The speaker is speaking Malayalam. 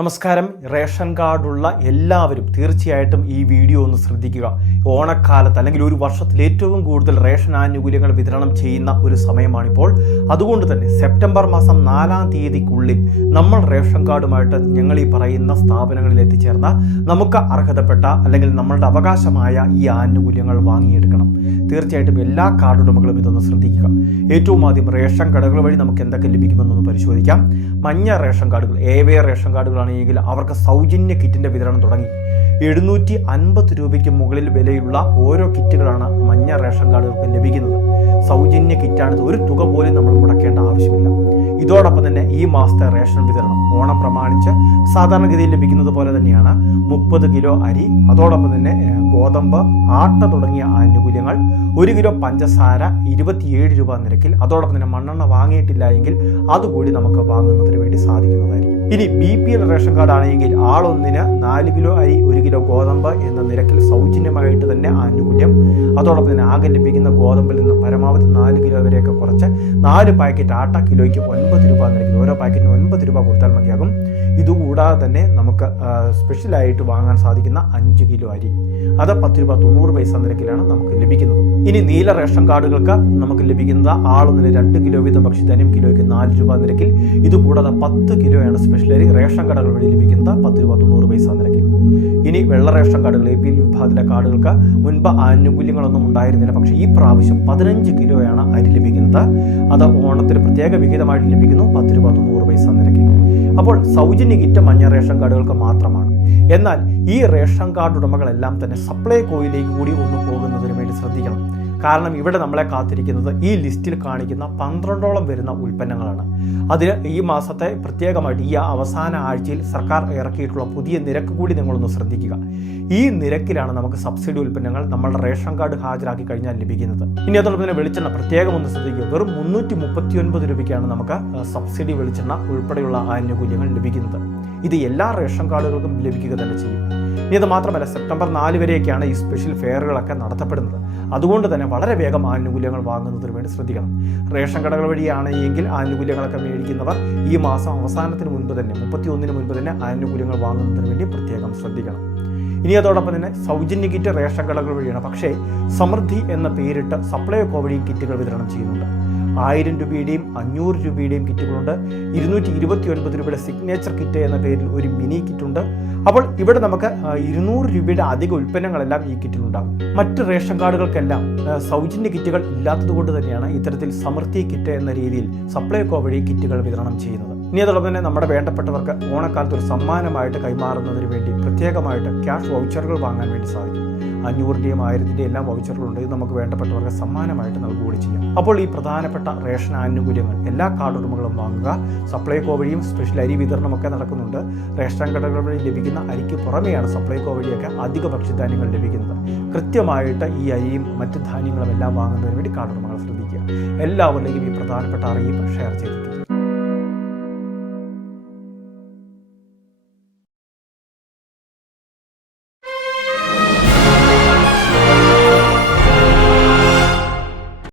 നമസ്കാരം. റേഷൻ കാർഡുള്ള എല്ലാവരും തീർച്ചയായിട്ടും ഈ വീഡിയോ ഒന്ന് ശ്രദ്ധിക്കുക. ഓണക്കാലത്ത് അല്ലെങ്കിൽ ഒരു വർഷത്തിൽ ഏറ്റവും കൂടുതൽ റേഷൻ ആനുകൂല്യങ്ങൾ വിതരണം ചെയ്യുന്ന ഒരു സമയമാണിപ്പോൾ. അതുകൊണ്ട് തന്നെ സെപ്റ്റംബർ മാസം നാലാം തീയതിക്കുള്ളിൽ നമ്മൾ റേഷൻ കാർഡുമായിട്ട് ഞങ്ങൾ ഈ പറയുന്ന സ്ഥാപനങ്ങളിൽ എത്തിച്ചേർന്ന നമുക്ക് അർഹതപ്പെട്ട അല്ലെങ്കിൽ നമ്മളുടെ അവകാശമായ ഈ ആനുകൂല്യങ്ങൾ വാങ്ങിയെടുക്കണം. തീർച്ചയായിട്ടും എല്ലാ കാർഡ് ഉടമകളും ഇതൊന്ന് ശ്രദ്ധിക്കുക. ഏറ്റവും ആദ്യം റേഷൻ കടകൾ വഴി നമുക്ക് എന്തൊക്കെ ലഭിക്കുമെന്നൊന്ന് പരിശോധിക്കാം. മഞ്ഞ റേഷൻ കാർഡുകൾ ഏവേ റേഷൻ കാർഡുകളാണെങ്കിൽ അവർക്ക് സൗജന്യ കിറ്റിന്റെ വിതരണം തുടങ്ങി. എഴുന്നൂറ്റി അൻപത് രൂപയ്ക്ക് മുകളിൽ വിലയുള്ള ഓരോ കിറ്റുകളാണ് മഞ്ഞ റേഷൻ കാർഡുകൾക്ക് ലഭിക്കുന്നത്. സൗജന്യ കിറ്റാണിത്. ഒരു തുക പോലും നമ്മൾ മുടക്കേണ്ട ആവശ്യമില്ല. ഇതോടൊപ്പം തന്നെ ഈ മാസത്തെ റേഷൻ വിതരണം ഓണം പ്രമാണിച്ച് സാധാരണഗതിയിൽ ലഭിക്കുന്നത് പോലെ തന്നെയാണ്. മുപ്പത് കിലോ അരി അതോടൊപ്പം തന്നെ ഗോതമ്പ് ആട്ട തുടങ്ങിയ ആനുകൂല്യങ്ങൾ ഒരു കിലോ പഞ്ചസാര ഇരുപത്തിയേഴ് രൂപ നിരക്കിൽ അതോടൊപ്പം തന്നെ മണ്ണെണ്ണ വാങ്ങിയിട്ടില്ല എങ്കിൽ അതുകൂടി നമുക്ക് വാങ്ങുന്നതിന് വേണ്ടി സാധിക്കുന്നതായിരിക്കും. ഇനി B P L ration card ആണെങ്കിൽ ആളൊന്നിന് നാല് കിലോ അരി ഒരു കിലോ ഗോതമ്പ് എന്ന നിരക്കിൽ സൗജന്യമായിട്ട് തന്നെ ആനുകൂല്യം. അതോടൊപ്പം തന്നെ ആകെ ലഭിക്കുന്ന ഗോതമ്പിൽ നിന്ന് പരമാവധി നാല് കിലോ വരെയൊക്കെ കുറച്ച് നാല് പാക്കറ്റ് ആട്ട കിലോയ്ക്ക് ഒൻപത് രൂപ നിരക്കിൽ ഓരോ പാക്കറ്റിന് ഒൻപത് രൂപ കൊടുത്താൽ മതിയാകും. ഇതുകൂടാതെ തന്നെ നമുക്ക് സ്പെഷ്യലായിട്ട് വാങ്ങാൻ സാധിക്കുന്ന അഞ്ച് കിലോ അരി. അത് പത്ത് രൂപ തൊണ്ണൂറ് പൈസ നിരക്കിലാണ് നമുക്ക് ലഭിക്കുന്നത്. ഇനി നീല റേഷൻ കാർഡുകൾക്ക് നമുക്ക് ലഭിക്കുന്നത് ആളൊന്നിന് രണ്ട് കിലോ വീതം ഭക്ഷ്യധാന്യം കിലോയ്ക്ക് നാല് രൂപ നിരക്കിൽ. ഇതുകൂടാതെ പത്ത് കിലോയാണ് സ്പെഷ്യൽ അരി റേഷൻ കടകൾ വഴി ലഭിക്കുന്നത് പത്ത് രൂപ തൊണ്ണൂറ് പൈസ നിരക്കിൽ. ഇനി വെള്ള റേഷൻ കാർഡുകൾ എ പി എൽ വിഭാഗത്തിലെ കാർഡുകൾക്ക് മുൻപ് ആനുകൂല്യങ്ങളൊന്നും ഉണ്ടായിരുന്നില്ല. പക്ഷേ ഈ പ്രാവശ്യം പതിനഞ്ച് കിലോയാണ് അരി ലഭിക്കുന്നത്. അത് ഓണത്തിന് പ്രത്യേക വിഹിതമായിട്ട് ലഭിക്കുന്നു. പത്ത് രൂപ തൊണ്ണൂറ് പൈസ നിരക്കിൽ. അപ്പോൾ സൗജന്യ കിറ്റ് മഞ്ഞ റേഷൻ കാർഡുകൾക്ക് മാത്രമാണ്. എന്നാൽ ഈ റേഷൻ കാർഡ് ഉടമകളെല്ലാം തന്നെ സപ്ലൈ കോയിലേക്ക് കൂടി ഒന്ന് പോകുന്നതിന് വേണ്ടി ശ്രദ്ധിക്കണം. കാരണം ഇവിടെ നമ്മളെ കാത്തിരിക്കുന്നത് ഈ ലിസ്റ്റിൽ കാണിക്കുന്ന പന്ത്രണ്ടോളം വരുന്ന ഉൽപ്പന്നങ്ങളാണ്. അതിൽ ഈ മാസത്തെ പ്രത്യേകമായിട്ട് ഈ അവസാന ആഴ്ചയിൽ സർക്കാർ ഇറക്കിയിട്ടുള്ള പുതിയ നിരക്ക് കൂടി നിങ്ങളൊന്ന് ശ്രദ്ധിക്കുക. ഈ നിരക്കിലാണ് നമുക്ക് സബ്സിഡി ഉൽപ്പന്നങ്ങൾ നമ്മളുടെ റേഷൻ കാർഡ് ഹാജരാക്കി കഴിഞ്ഞാൽ ലഭിക്കുന്നത്. ഇനി അതോടൊപ്പം തന്നെ വെളിച്ചെണ്ണ പ്രത്യേകം ഒന്ന് ശ്രദ്ധിക്കുക. വെറും മുന്നൂറ്റി മുപ്പത്തി ഒൻപത് രൂപയ്ക്കാണ് നമുക്ക് സബ്സിഡി വെളിച്ചെണ്ണ ഉൾപ്പെടെയുള്ള ആനുകൂല്യങ്ങൾ ലഭിക്കുന്നത്. ഇത് എല്ലാ റേഷൻ കാർഡുകൾക്കും ലഭിക്കുക തന്നെ ചെയ്യും. ഇനി അത് മാത്രമല്ല സെപ്റ്റംബർ നാല് വരെയൊക്കെയാണ് ഈ സ്പെഷ്യൽ ഫെയറുകളൊക്കെ നടത്തപ്പെടുന്നത്. അതുകൊണ്ട് തന്നെ വളരെ വേഗം ആനുകൂല്യങ്ങൾ വാങ്ങുന്നതിന് വേണ്ടി ശ്രദ്ധിക്കണം. റേഷൻ കടകൾ വഴിയാണ് എങ്കിൽ ആനുകൂല്യങ്ങളൊക്കെ മേടിക്കുന്നവർ ഈ മാസം അവസാനത്തിന് മുൻപ് തന്നെ മുപ്പത്തി ഒന്നിന് മുൻപ് തന്നെ ആനുകൂല്യങ്ങൾ വാങ്ങുന്നതിന് വേണ്ടി പ്രത്യേകം ശ്രദ്ധിക്കണം. ഇനി അതോടൊപ്പം തന്നെ സൗജന്യ കിറ്റ് റേഷൻ കടകൾ വഴിയാണ്. പക്ഷേ സമൃദ്ധി എന്ന പേരിട്ട് സപ്ലൈ കോവിഡ് കിറ്റുകൾ വിതരണം ചെയ്യുന്നുണ്ട്. ആയിരം രൂപയുടെയും അഞ്ഞൂറ് രൂപയുടെയും കിറ്റുകളുണ്ട്. ഇരുന്നൂറ്റി ഇരുപത്തി ഒൻപത് രൂപയുടെ സിഗ്നേച്ചർ കിറ്റ് എന്ന പേരിൽ ഒരു മിനി കിറ്റുണ്ട് അപ്പോൾ ഇവിടെ നമുക്ക് ഇരുന്നൂറ് രൂപയുടെ അധിക ഉൽപ്പന്നങ്ങളെല്ലാം ഈ കിറ്റിലുണ്ടാകും മറ്റ് റേഷൻ കാർഡുകൾക്കെല്ലാം സൗജന്യ കിറ്റുകൾ ഇല്ലാത്തത് കൊണ്ട് തന്നെയാണ് ഇത്തരത്തിൽ സമൃദ്ധി കിറ്റ് എന്ന രീതിയിൽ സപ്ലൈകോ വഴി കിറ്റുകൾ വിതരണം ചെയ്യുന്നത്. ഇനി അതോടൊപ്പം തന്നെ നമ്മുടെ വേണ്ടപ്പെട്ടവർക്ക് ഓണക്കാലത്ത് ഒരു സമ്മാനമായിട്ട് കൈമാറുന്നതിന് വേണ്ടി പ്രത്യേകമായിട്ട് ക്യാഷ് വൗച്ചറുകൾ വാങ്ങാൻ വേണ്ടി സാധിക്കും. അഞ്ഞൂറിന്റെയും ആയിരത്തിന്റെയും എല്ലാം വൗച്ചറുകളുണ്ട്. ഇത് നമുക്ക് വേണ്ടപ്പെട്ടവർക്ക് സമ്മാനമായിട്ട് നൽകുകയും ചെയ്യാം. അപ്പോൾ ഈ പ്രധാനപ്പെട്ട റേഷൻ ആനുകൂല്യങ്ങൾ എല്ലാ കാർഡ് ഉടമകളും വാങ്ങുക. സപ്ലൈകോ വഴിയും സ്പെഷ്യൽ അരി വിതരണമൊക്കെ നടക്കുന്നുണ്ട്. റേഷൻ കടകൾ വഴി ലഭിക്കുന്ന അരിക്ക് പുറമെയാണ് സപ്ലൈകോ വഴിയൊക്കെ അധിക ഭക്ഷ്യധാന്യങ്ങൾ ലഭിക്കുന്നത്. കൃത്യമായിട്ട് ഈ അരിയും മറ്റ് ധാന്യങ്ങളും എല്ലാം വാങ്ങുന്നതിന് വേണ്ടി കാർഡ് ഉടമകൾ ശ്രദ്ധിക്കുക. എല്ലാവരിലേക്കും ഈ പ്രധാനപ്പെട്ട അറിയിപ്പ് ഷെയർ ചെയ്തിട്ടുണ്ട്